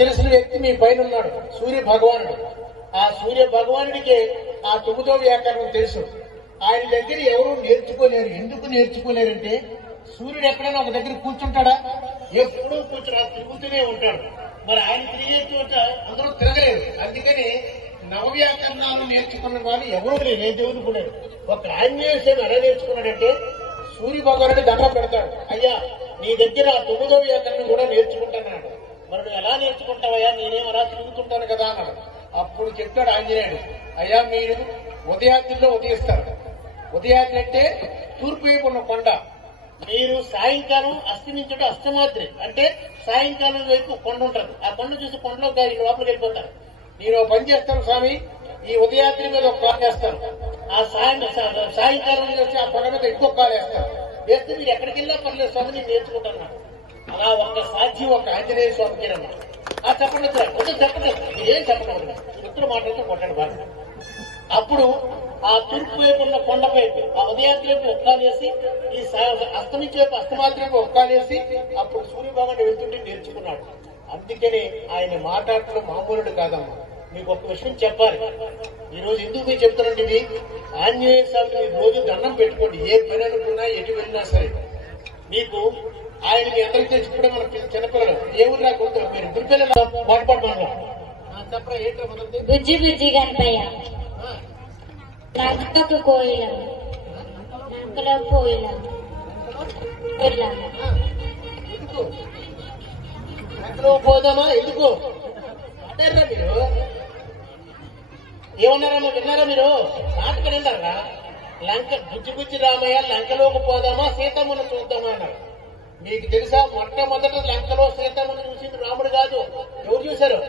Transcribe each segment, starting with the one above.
తెలిసిన వ్యక్తి మీ పైన ఉన్నాడు, సూర్య భగవానుడు. ఆ సూర్య భగవానుడికి ఆ 9వ వ్యాకరణం తెలుసు. ఆయన దగ్గర ఎవరు నేర్చుకోలేరు. ఎందుకు నేర్చుకోలేరంటే సూర్యుడు ఎక్కడైనా ఒక దగ్గర కూర్చుంటాడా? ఎప్పుడూ తిరుగుతూనే ఉంటాడు. మరి ఆయన తిరిగే చోట అందరూ తిరగలేరు. అందుకని నవవ్యాకరణాలు నేర్చుకున్న వాళ్ళు ఎవరూ లేరు, ఏ దేవుడు కూడా. ఒక ఆంజనేయ స్వామి ఎలా నేర్చుకున్నాడంటే సూర్య భగవానుడి దండం పెడతాడు, అయ్యా నీ దగ్గర 9వ వ్యాకరణం కూడా నేర్చుకుంటానన్నాడు. మరి నువ్వు ఎలా నేర్చుకుంటావయ్యా, నేనేం అలా తిరుగుతుంటాను కదా అన్నాడు. అప్పుడు చెప్పాడు ఆంజనేయుడు, అయ్యా మీరు ఉదయాద్రిలో ఉదయిస్తారు. ఉదయాద్రి అంటే తూర్పు వైపు ఉన్న కొండ. మీరు సాయంకాలం అస్తమించడం అస్తమాద్రి అంటే సాయంకాలం వైపు కొండ ఉంటుంది. ఆ కొండ చూసి కొండలో లోపలికి వెళ్ళిపోతారు. నేను పని చేస్తాను స్వామి, ఈ ఉదయాద్రి మీద ఒక కాలు వేస్తాను, ఆ సాయంకాలం చేసి ఆ కొండ మీద ఇంకొక కాలు వేస్తాను. వేస్తే మీరు ఎక్కడికి వెళ్ళా పర్లేదు స్వామి, నేను నేర్చుకుంటాను. అలా ఒక సాధ్యం ఒక ఆంజనేయ స్వామికి అన్నమాట. ఆ చెప్పండి కొంచెం చెప్పండి, ఏం చెప్పండి, మిత్రులు మాట్లాడుతూ కొట్టండి బాగా. అప్పుడు ఆ తూర్పు వైపు ఉన్న కొండపై ఆ ఉదయాద్రి వైపు ఒక్కాలేసి, ఈ అస్తమించే వైపు అస్తమాద్రి వైపు ఒక్కాలేసి అప్పుడు సూర్యభగవానుడు వెళ్తుంటే నేర్చుకున్నాడు. అందుకని ఆయన మాట్లాడటం మామూలుడు కాదమ్మా. మీకు ఒక విషయం చెప్పాలి. ఈ రోజు ఎందుకు మీరు చెప్తారంటే ఇది ఆంజనేయ స్వామికి రోజు దండం పెట్టుకోండి. ఏ పని అనుకున్నా ఎటు వెళ్ళినా సరే మీకు ఆయన మీ అందరికీ తెచ్చి కూడా మన చిన్నపిల్లలు ఏ ఊరు రాకూడదు. మీరు గురిపిల్లలు మాట్లాడుతున్నారు చెప్పరా ఏంటో మొదటి బుజ్జి బుజ్జి గణపయ్య లంకకు కోయిలం లంకలో పోయిలం ఎందుకు లంకలో పోదామా? ఎందుకు అంటారా మీరు? ఏమన్నారమ్మా, విన్నారా మీరు? నాటకం విన్నారా? లంక బుజ్జి బుజ్జి రామయ్య లంకలోకి పోదామా సీతమ్మను చూద్దామా అన్నారు. మీకు తెలుసా మొట్టమొదట లంకలో సీతమ్మను చూసింది రాముడు కాదు. ఎవరు చూశారు?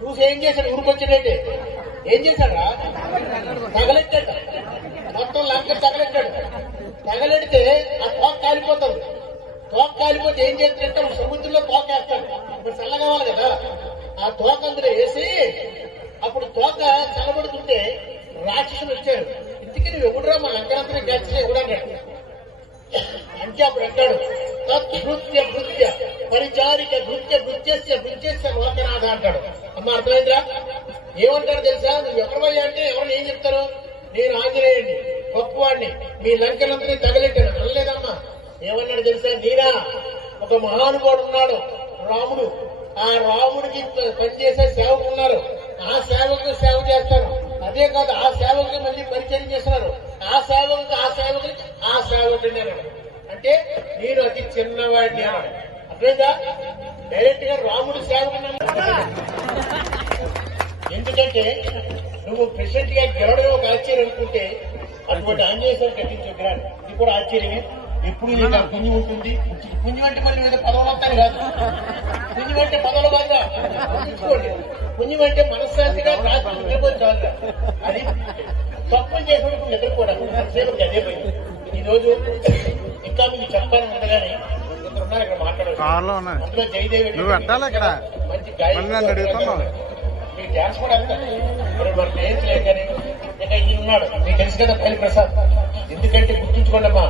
చూసి ఏం చేశాడు? ఊరికొచ్చాడంటే ఏం చేశాడా? తగలెట్టాడు. మొత్తం లంక తగలెట్టాడు. తగలెడితే ఆ తోక కాలిపోతుంది. తోక కాలిపోతే ఏం చేస్తాడంటే సముద్రంలో తోక వేస్తాడు. ఇప్పుడు చల్ల కావాలి కదా, ఆ తోక అందులో వేసి అప్పుడు తోక చల్లబడుతుంటే రాక్షసులు వచ్చారు. ఇంటికి నువ్వు ఎప్పుడురా మా లంకనంతనే గెలిచి ఎవడు అన్నాడు. అంటే అప్పుడు అంటాడు తృత్య భృత్య పరిచారిక భృత్య భృత్యస్య భృత్యస్య లోకనాథ అంటాడు. అమ్మ అర్థమైందిరా? ఏమంటాడు తెలుసా? నువ్వు ఎవరివయ్యా అంటే ఎవరు ఏం చెప్తారు? నేను ఆంజనేయుడిని, గొప్పవాడిని, మీ లంకలందరినీ తగలెట్టాను అనలేదమ్మా. ఏమన్నాడు తెలుసా? నేనా ఒక మహానుభావుడు ఉన్నాడు రాముడు. ఆ రాముడికి పనిచేసే సేవకులు ఉన్నారు. ఆ సేవకు సేవ చేస్తాను. అదే కాదు, ఆ సేవకు మళ్ళీ పరిచయం చేస్తున్నారు. ఆ సేవకు ఆ సేవకుడికి ఆ సేవకుడిని అన్నాడు. అంటే నేను అతి చిన్నవాడిని అన్నాడు. అర్థమైందా? డైరెక్ట్ గా రాముడు సేవకున్నాను. ఎందుకంటే నువ్వు ప్రెసిడెంట్ గా గెలవడం ఒక ఆశ్చర్యం అనుకుంటే అటువంటి ఆంజనేయ స్వామి కట్టించే విగ్రహాన్ని ఇది కూడా ఆశ్చర్యమే. ఎప్పుడు నీకు ఆ పుణ్యం ఉంటుంది. పుణ్యం అంటే మళ్ళీ మీద పదవులు వస్తాను కాదు. పుణ్యం అంటే పదవులు బాగా ఉంచుకోండి. పుణ్యం అంటే మనశ్శాంతిగా నిద్రపోయి చాలు. అది తప్పులు చేసినప్పుడు నిద్రపోవడం సేవకి అదే పోయింది. ఈ రోజు ఇంకా మీకు చెప్పాలని ఉండగానే ఇద్దరు ఉన్నారు ఇక్కడ మాట్లాడారు. అందులో జయదేవి మంచి గాయం, మీ డ్యాన్స్ కూడా వెళ్తారు. మన స్నేహితులే కానీ ఇక ఈయన ఉన్నాడు, మీకు తెలుసు కదా పల్లి ప్రసాద్. ఎందుకంటే గుర్తుంచుకోండి అమ్మా,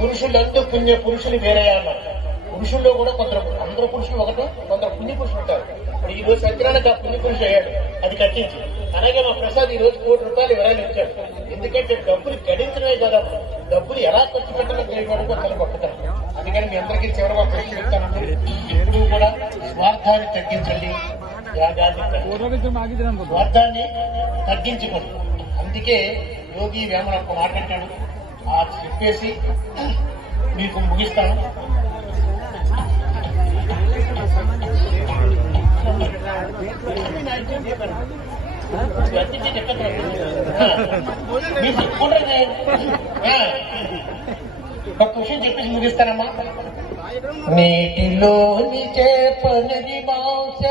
పురుషులందరూ పుణ్య పురుషులు వేరే అన్నారు. పురుషుల్లో కూడా కొందరు, అందరూ పురుషులు ఒకటి, కొందరు పుణ్య పురుషులు ఉంటారు. ఇప్పుడు ఈ రోజు సత్యనారాయణ ఆ పుణ్య పురుషులు అయ్యాడు, అది కట్టించి. అలాగే మా ప్రసాద్ ఈ రోజు ₹1 విరాళం ఇచ్చాడు. ఎందుకంటే డబ్బులు గడించడమే కదా, డబ్బులు ఎలా ఖర్చు పెట్టాలో తెలియడం చాలా గొప్పతనం. అందుకని మీ అందరికీ చివరి ఒక ప్రశ్న చెప్తానండి, ఎప్పుడు కూడా స్వార్థాన్ని తగ్గించండి, స్వార్థాన్ని తగ్గించుకోండి. అందుకే యోగి వేమన ఒక మాట అంటాడు, ఆ చెప్పేసి మీకు ముగిస్తాను. ఒక విషయం చెప్పేసి ముగిస్తానమ్మా. నీటిలోని చేపనది మాంస